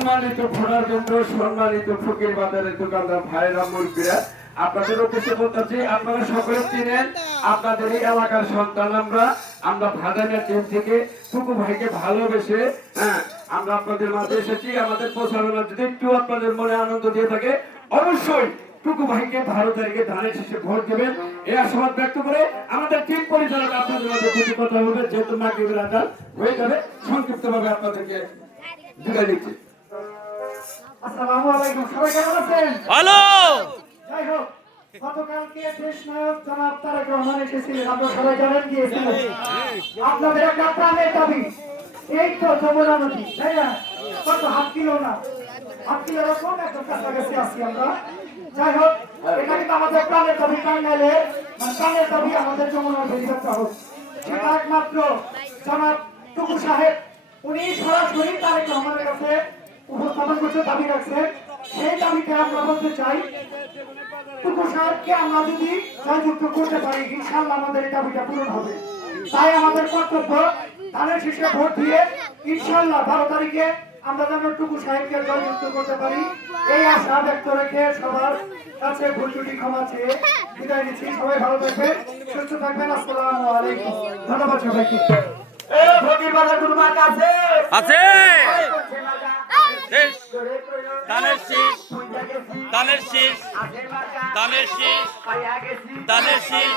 সম্মানিত ভোটার কেন্দ্র, সম্মানিত ফকির বাজারের দোকানদার ভাইরা মুরব্বীরা, আপনাদের উদ্দেশ্যে বলতেছি, আপনারা সকলে চিনেন আপনাদের এই এলাকার সন্তান। আমরা ভাদানের টিম থেকে টুকু ভাইকে ভালোবেসে আমরা আপনাদের মাঝে এসেছি। আমাদের প্রচারণা যদি একটু আপনাদের মনে আনন্দ দিয়ে থাকে, অবশ্যই টুকু ভাইকে 12 তারিখে ধানের শীষে ভোট দেবেন এই আশাবাদ ব্যক্ত করে আমাদের টিম পরিচালক আপনাদের মাঝে কিছু কথা হবে, যেহেতু মাগরিবের আজান হয়ে যাবে, সংক্ষিপ্ত ভাবে আপনাদেরকে বিদায় দিচ্ছি। আসসালামু আলাইকুম, সবাই কেমন আছেন? ভালো। যাই হোক, গতকালকে দেশ নায়ক জনাব তারেক রহমান এসেছিলেন, আপনারা সবাই জানেন গিয়েছিলেন। আপনাদের একটা প্রাণের দাবি, এই তো যমুনা নদী, তাই না? কত হাত কিলো না, হাত কিলো রকম একদম কাছাকাছি আছি আমরা। যাই হোক, এটা কিন্তু আমাদের প্রাণের দাবি, টাঙ্গাইলের প্রাণের দাবি আমাদের যমুনা ভেরিফাইটা হোক। সেটা একমাত্র জনাব টুকু সাহেব, উনি সরাসরি তারেক রহমানের কাছে উপস্থাপন করছে, দাবি রাখছে। সেই দাবিতে আমরা বলতে চাই, টুকু সাহেবকে আমরা যদি জয়যুক্ত করতে পারি, ইনশাআল্লাহ আমাদের এই দাবিটা পূরণ হবে। তাই আমাদের কর্তব্য ধানের শীষে ভোট দিয়ে ইনশাআল্লাহ 12 তারিখে আমরা যেন টুকু সাহেবকে জয়যুক্ত করতে পারি, এই আশা ব্যক্ত রেখে সবার কাছে ভুল ত্রুটি ক্ষমা চেয়ে বিদায় নিচ্ছি। সবাই ভালো থাকবেন, সুস্থ থাকবেন। আসসালামু আলাইকুম, ধন্যবাদ সবাইকে। ফকির বাজার কোনো মার্কা আছে? আছে। দানের শীষ, দানের শীষ, দানের শীষ, দানের শীষ।